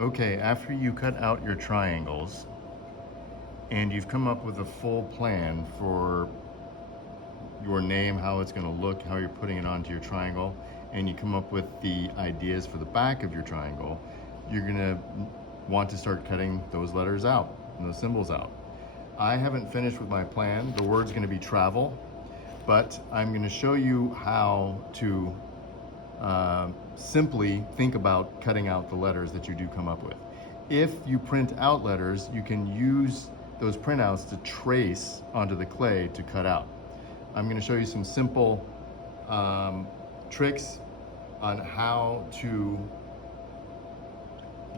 Okay, after you cut out your triangles and you've come up with a full plan for your name, how it's going to look, how you're putting it onto your triangle, and you come up with the ideas for the back of your triangle, you're going to want to start cutting those letters out and those symbols out. I haven't finished with my plan. The word's going to be travel, but I'm going to show you how to simply think about cutting out the letters that you do come up with. If you print out letters, you can use those printouts to trace onto the clay to cut out. I'm going to show you some simple tricks on how to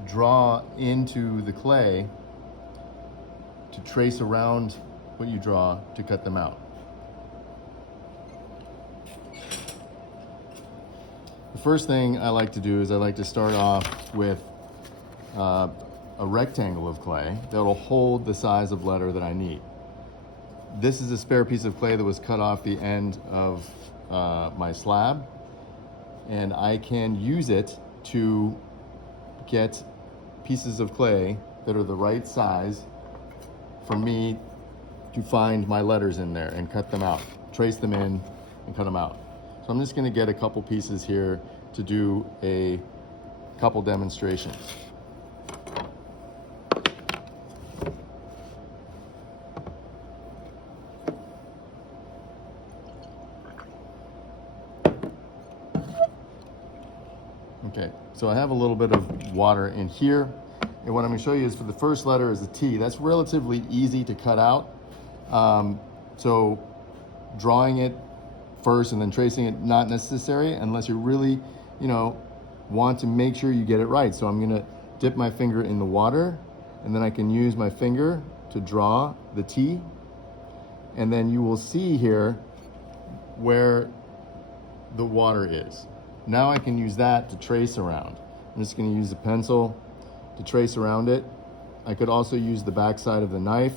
draw into the clay to trace around what you draw to cut them out. The first thing I like to do is I like to start off with a rectangle of clay that will hold the size of letter that I need. This is a spare piece of clay that was cut off the end of my slab, and I can use it to get pieces of clay that are the right size for me to find my letters in there and cut them out, trace them in and cut them out. So I'm just going to get a couple pieces here to do a couple demonstrations. Okay, so I have a little bit of water in here, and what I'm going to show you is for the first letter is the T. That's relatively easy to cut out. So drawing it first and then tracing it, not necessary unless you really, want to make sure you get it right. So I'm going to dip my finger in the water, and then I can use my finger to draw the T, and then you will see here where the water is. Now I can use that to trace around. I'm just going to use a pencil to trace around it. I could also use the back side of the knife.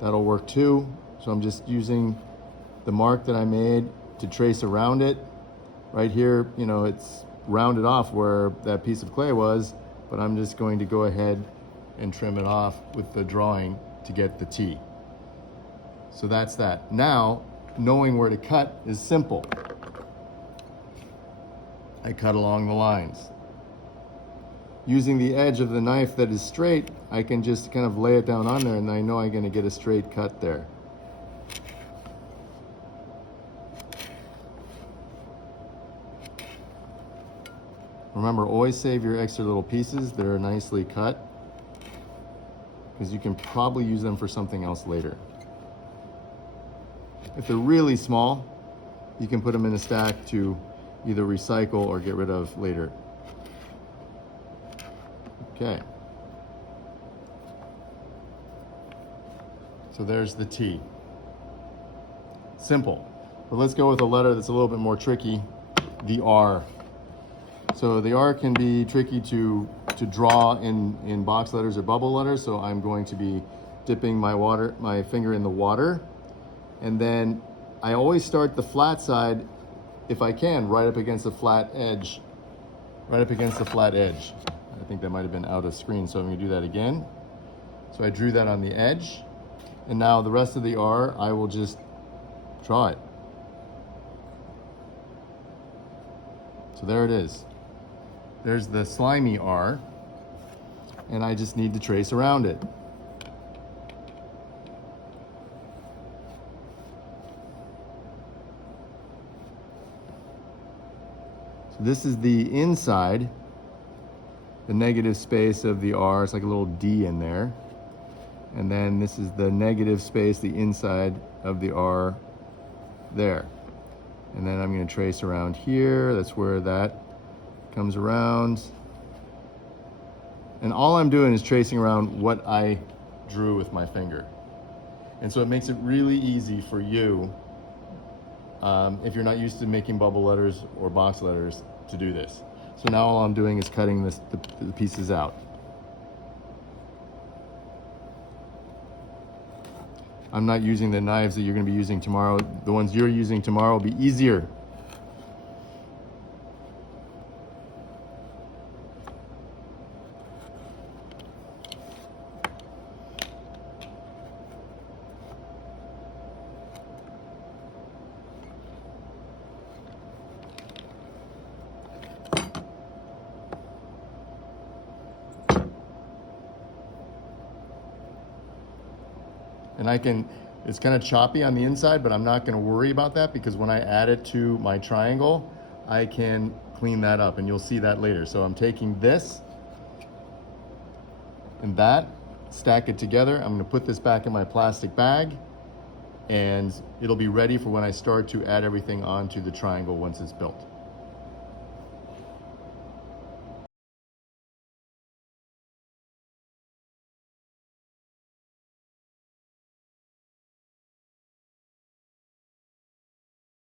That'll work too. So I'm just using the mark that I made to trace around it. Right here, it's rounded off where that piece of clay was, but I'm just going to go ahead and trim it off with the drawing to get the T. So that's that. Now, knowing where to cut is simple. I cut along the lines. Using the edge of the knife that is straight, I can just kind of lay it down on there, and I know I'm going to get a straight cut there. Remember, always save your extra little pieces that are nicely cut, because you can probably use them for something else later. If they're really small, you can put them in a stack to either recycle or get rid of later. Okay. So there's the T. Simple. But let's go with a letter that's a little bit more tricky, the R. So the R can be tricky to draw in box letters or bubble letters, so I'm going to be dipping my finger in the water, and then I always start the flat side, if I can, right up against the flat edge. Right up against the flat edge. I think that might have been out of screen, so I'm going to do that again. So I drew that on the edge, and now the rest of the R, I will just draw it. So there it is. There's the slimy R, and I just need to trace around it. So this is the inside, the negative space of the R. It's like a little D in there. And then this is the negative space, the inside of the R there. And then I'm going to trace around here. That's where that comes around. And all I'm doing is tracing around what I drew with my finger. And so it makes it really easy for you, if you're not used to making bubble letters or box letters, to do this. So now all I'm doing is cutting the pieces out. I'm not using the knives that you're going to be using tomorrow. The ones you're using tomorrow will be easier. And it's kind of choppy on the inside, but I'm not gonna worry about that because when I add it to my triangle, I can clean that up and you'll see that later. So I'm taking this and that, stack it together. I'm gonna put this back in my plastic bag and it'll be ready for when I start to add everything onto the triangle once it's built.